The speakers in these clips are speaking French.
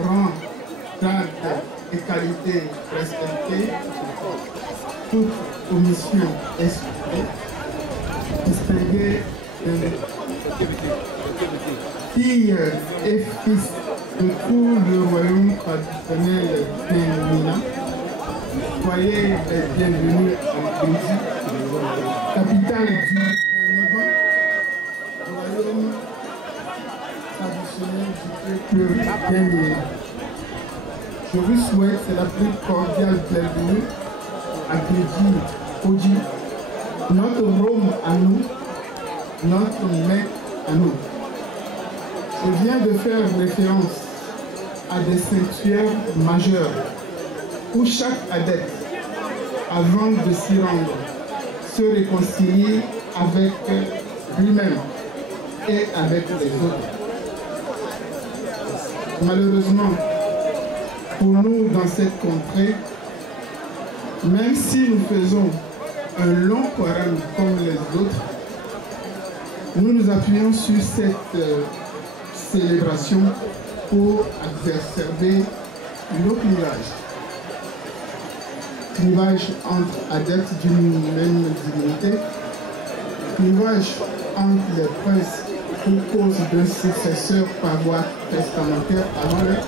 rang, date et qualité respectées, toute commission exclue, distinguée fille et fils de tout le royaume traditionnel féminin, soyez les bienvenus en Belgique, capitale du royaume traditionnel du peuple féminin. Je vous souhaite la plus cordiale bienvenue à Oji, notre Rome à nous, notre maître à nous. Je viens de faire référence à des sanctuaires majeurs où chaque adepte, avant de s'y rendre, se réconcilie avec lui-même et avec les autres. Malheureusement, pour nous dans cette contrée, même si nous faisons un long Coran comme les autres, nous nous appuyons sur cette célébration pour exacerber nos clivages. Clivage entre adeptes d'une même divinité, clivage entre les princes pour cause d'un successeur par voie testamentaire avant l'heure,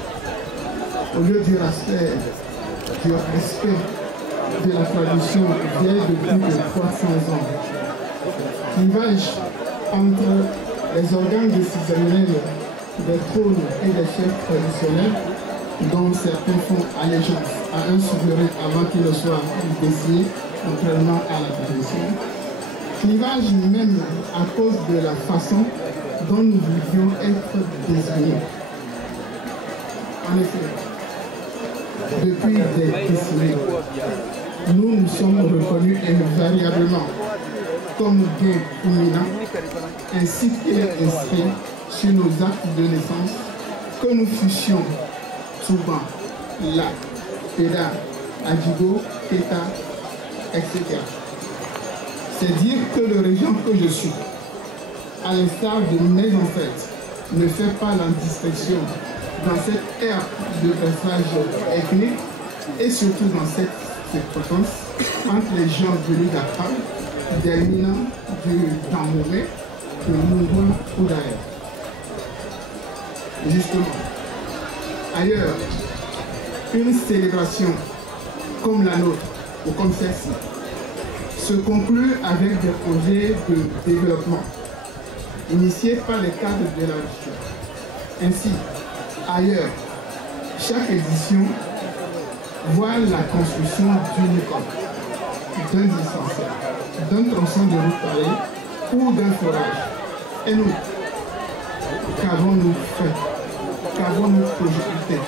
au lieu du respect de la tradition vieille de plus de 300 ans. Clivage entre les organes décisionnels des trônes et des chefs traditionnels, dont certains font allégeance à un souverain avant qu'il ne soit désigné contrairement à la tradition. Clivage même à cause de la façon dont nous voulions être désignés. En effet, depuis des décennies, nous nous sommes reconnus invariablement comme gays féminins, ainsi qu'il est inscrit sur nos actes de naissance que nous fussions souvent La, Peda, Adjigo, Keta, etc. C'est dire que le régent que je suis, à l'instar de mes ancêtres, ne fait pas la distinction dans cette ère de passage ethnique et surtout dans cette circonstance entre les gens venus d'Accra, d'Elmina, du Dahomey, de Mouroua ou d'ailleurs. Justement, ailleurs, une célébration comme la nôtre ou comme celle-ci se conclut avec des projets de développement initiés par les cadres de la région. Ainsi, ailleurs, chaque édition voit la construction d'une école, d'un dispensaire, d'un tronçon de route pareil ou d'un forage. Et nous, qu'avons-nous fait? Qu'avons-nous projeté?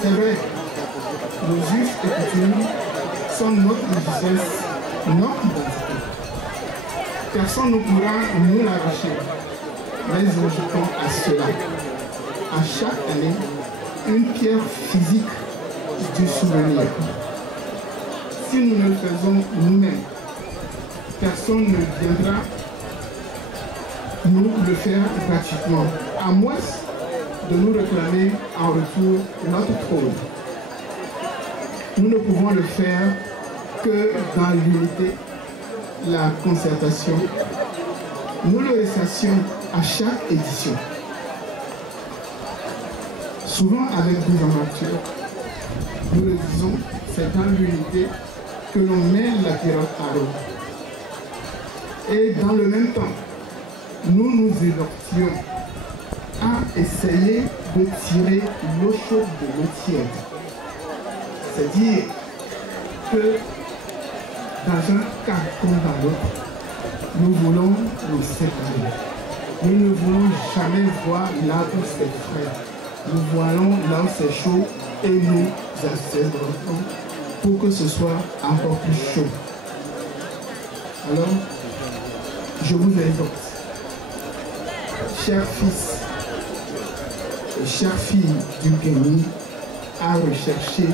C'est vrai, nos us et coutumes sont notre richesse, notre identité. Personne ne pourra nous l'arracher, mais ajoutons à cela, à chaque année, une pierre physique du souvenir. Si nous le faisons nous-mêmes, personne ne viendra nous le faire gratuitement, à moins de nous réclamer en retour notre trône. Nous ne pouvons le faire que dans l'unité, la concertation. Nous le ressacions à chaque édition, souvent avec des aventures. Nous le disons, c'est dans l'unité que l'on met la pirogue à l'eau. Et dans le même temps, nous nous exhortions à essayer de tirer l'eau chaude de l'eau tiède. C'est-à-dire que dans un cas comme dans l'autre, nous voulons nous séparer. Nous ne voulons jamais voir là où c'est frais. Nous voyons là où c'est chaud et nous accélérons pour que ce soit encore plus chaud. Alors, je vous exhorte, chers fils et chères filles du Béni, à rechercher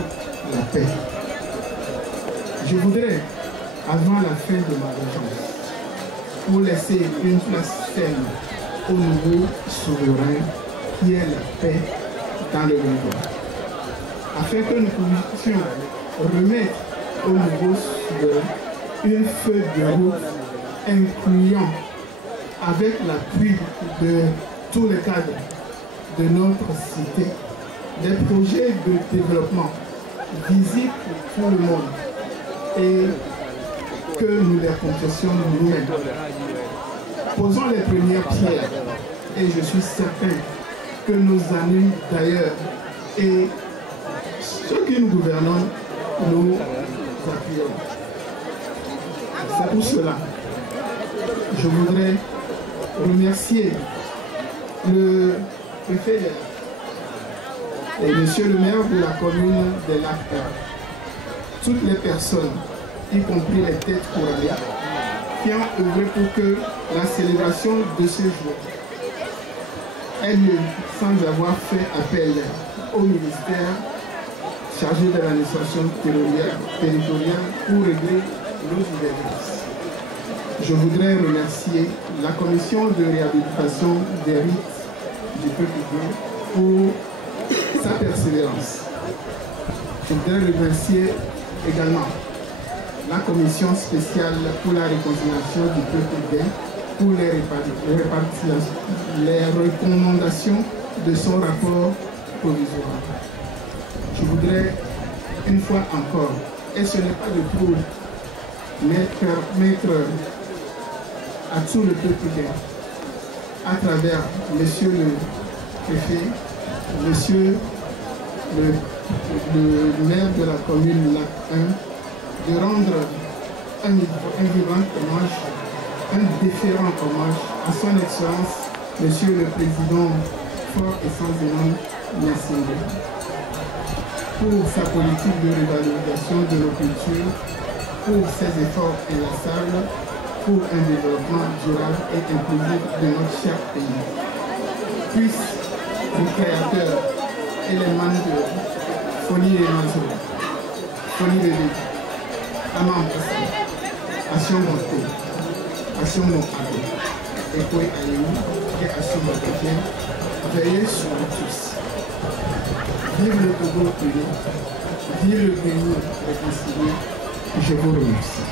la paix. Je voudrais, avant la fin de ma régence, pour laisser une place saine au nouveau souverain qui est la paix dans le territoire, afin que nous puissions remettre au niveau souverain une feuille de route incluant, avec l'appui de tous les cadres de notre cité, des projets de développement visibles pour tout le monde et que nous les complétions nous-mêmes. Posons les premières pierres et je suis certain que nos amis d'ailleurs et ceux qui nous gouvernent nous appuieront. C'est pour cela que je voudrais remercier le préfet et monsieur le maire de la commune de Lac-1, toutes les personnes, y compris les têtes couronnées, qui ont œuvré pour que la célébration de ce jour ait lieu sans avoir fait appel au ministère chargé de l'administration territoriale pour régler nos divergences. Je voudrais remercier la commission de réhabilitation des rites du peuple pour sa persévérance. Je voudrais remercier également la commission spéciale pour la réconciliation du peuple pour les recommandations de son rapport provisoire. Je voudrais une fois encore, et ce n'est pas de trop, mettre à tout le peuple à travers monsieur le préfet, monsieur le maire de la commune Lac 1, de rendre un vivant hommage, un déférent hommage à son excellence, monsieur le président fort et sans élan, merci pour sa politique de revalorisation de nos cultures, pour ses efforts inlassables, pour un développement durable et inclusif de notre cher pays. Puisse le créateur et les membres de Folie et Manso, Folie de vie, Amam Passé, Action Monté, Action Monté, et Koué Aïou, et Action Monté, veillez sur nous tous. Vive le Togo uni, vive le pays réconcilié, je vous remercie.